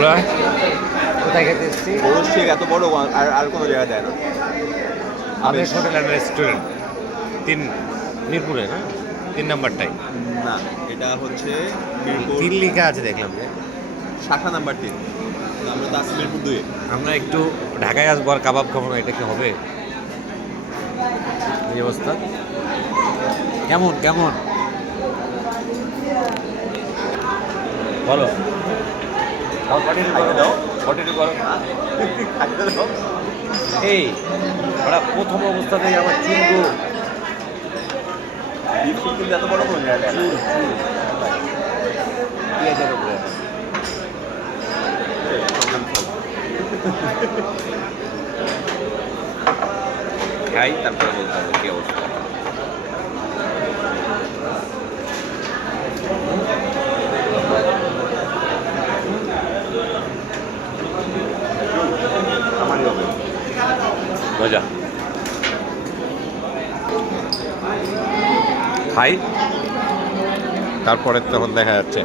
বন্ধুরা কোথায় খেতে এসেছি? বড় শেখ এত বড় আর কোনো জায়গায় দেয় না। আমেশ হোটেল অ্যান্ড রেস্টুরেন্ট, মিরপুরে না, 3 নাম্বারটাই। না, এটা হচ্ছে মিরপুর 3 লেখা আছে দেখলাম যে। শাখা নাম্বার 3। আমরা তো আছি মিরপুর 2-এ। আমরা একটু ঢাকায় আসবো আর কাবাব খাবো না, এটা কি হবে? এই অবস্থা কেমন কেমন বলো। খাইতে দাও। খাইতে দাও। এই ওরা প্রথম অবস্থাতেই আমার চুলগুলো বিফ কিন্তু এত বড় কোনো জায়গায় দেয় না। পেঁয়াজের উপরে খাই, তারপরে বলতে হবে কি অবস্থা। আমারই হবে। মজা খাই, তারপরে তখন দেখা যাচ্ছে।